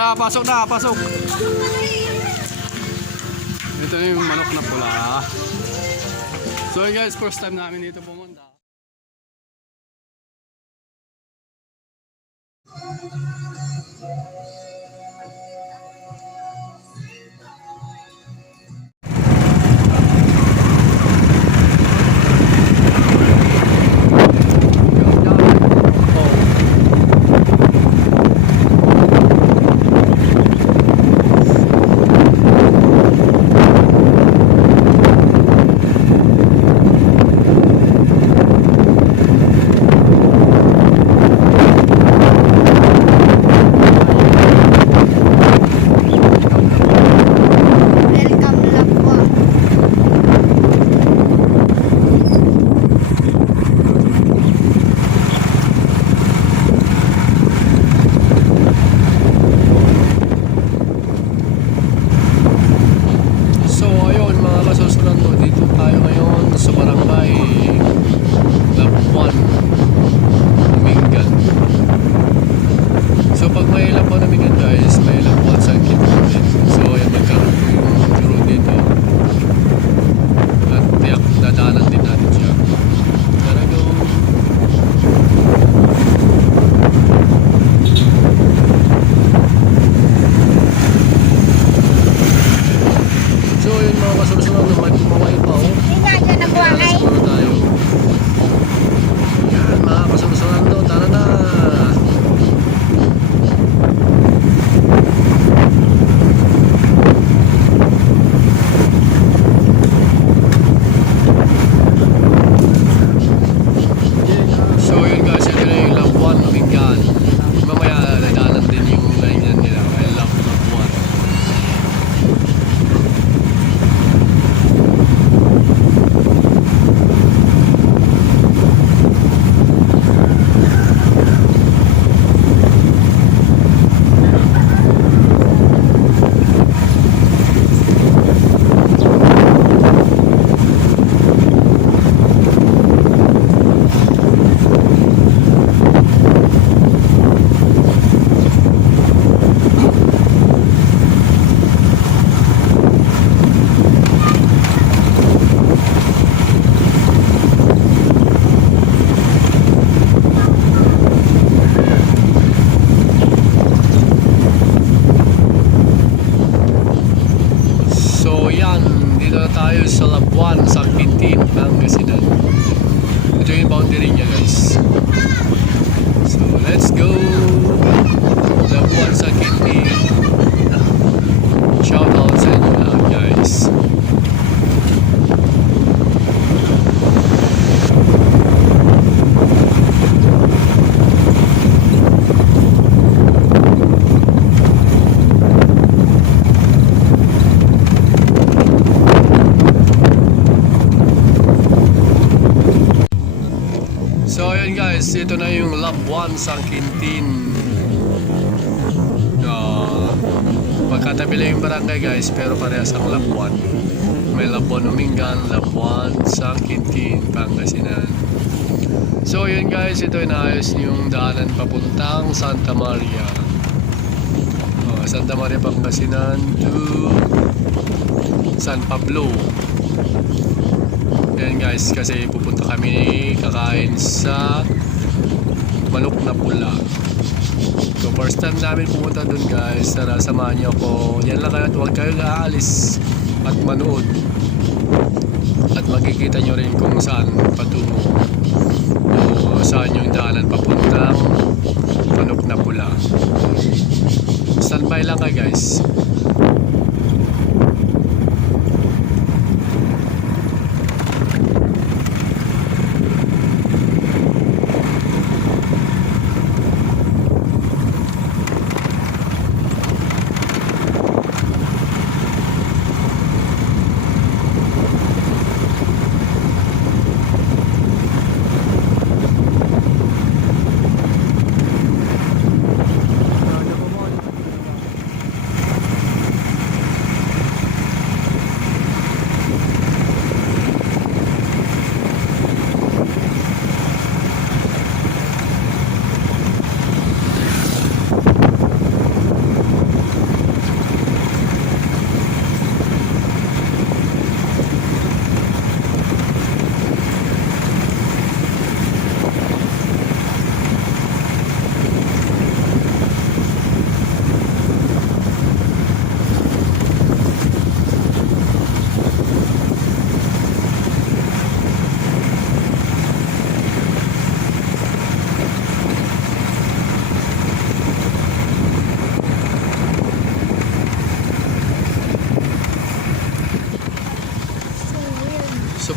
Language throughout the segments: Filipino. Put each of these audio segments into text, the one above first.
Tara, pasok na, pasok. Ito yung manok na pula. So guys, first time namin dito pumunta. Tayo sa Labuan, sa Quintin, Pangasinan. Ito yung boundary niya guys. So let's go Labuan sa Quintin. Shout out sa inyo lahat guys. So ayun guys, ito na yung Labuan San Quintin. Magkatabi lang yung barangay guys, pero parehas ang Labuan. May Labuan Umingan, Labuan San Quintin, Pangasinan. So ayun guys, ito inaayos yung daanan papuntang Santa Maria. Santa Maria, Pangasinan to San Pablo. Yan guys, kasi pupunta kami kakain sa manok na pula. So first time namin pumunta dun guys. Tara, samahan niyo ako. Yan lang kayo at huwag kayo aalis at manood. At makikita nyo rin kung saan patungo. O saan yung daanan papuntang manok na pula. Standby lang kayo guys.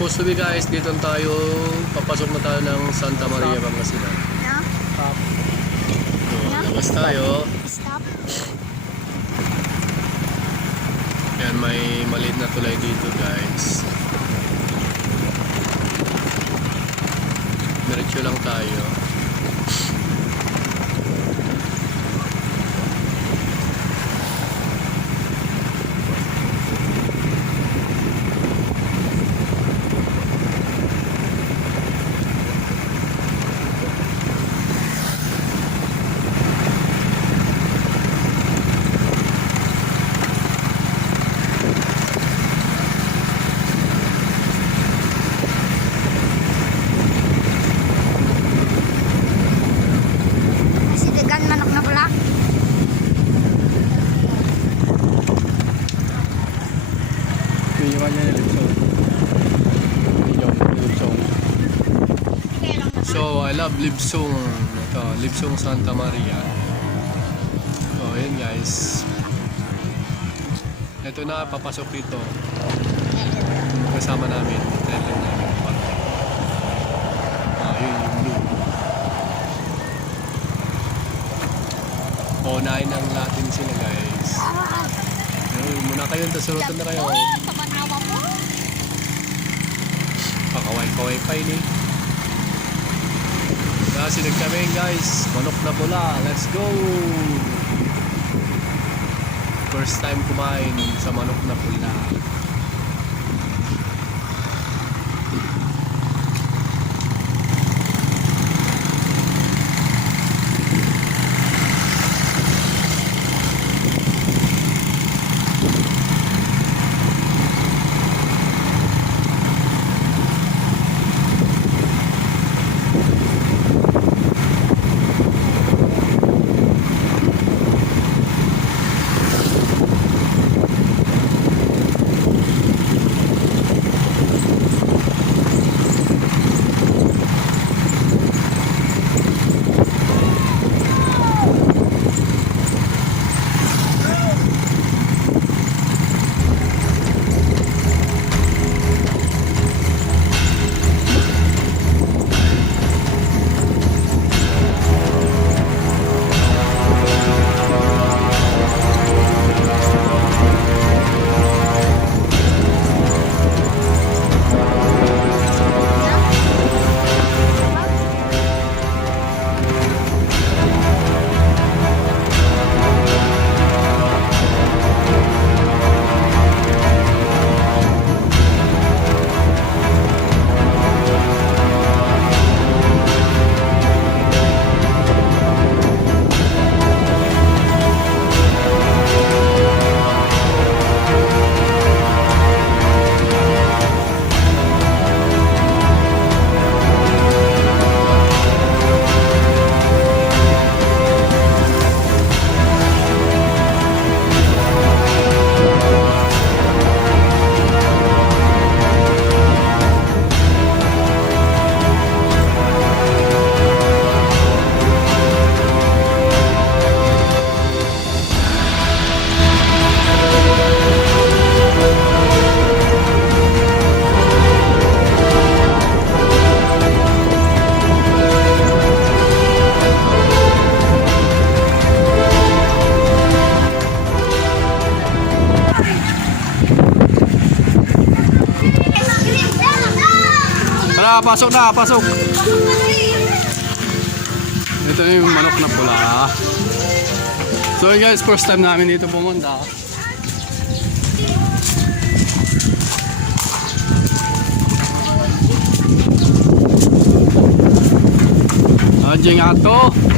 Supposed to be guys, dito tayo, papasok na tayo ng Santa Maria, Pangasinan. Stop. So, labas tayo. Stop. Yan, may maliit na tulay dito guys. Diretso lang tayo. Sidagan manok na pula. So, I love Libsong. Ito, Libsong Santa Maria. So, yun guys. Ito na, papasok dito. Kasama namin. Tele namin. Yun yung blue. Unahin ang natin sila guys. Ayun, muna kayo, tasuratan na kayo. Pakaway-kaway pa yun eh. Sinag kami guys, manok na pula, let's go! First time kumain sa manok na pula. Tara, pasok na, pasok. Ito yung manok na pula. So guys, first time namin dito pumunta. Anjing ato.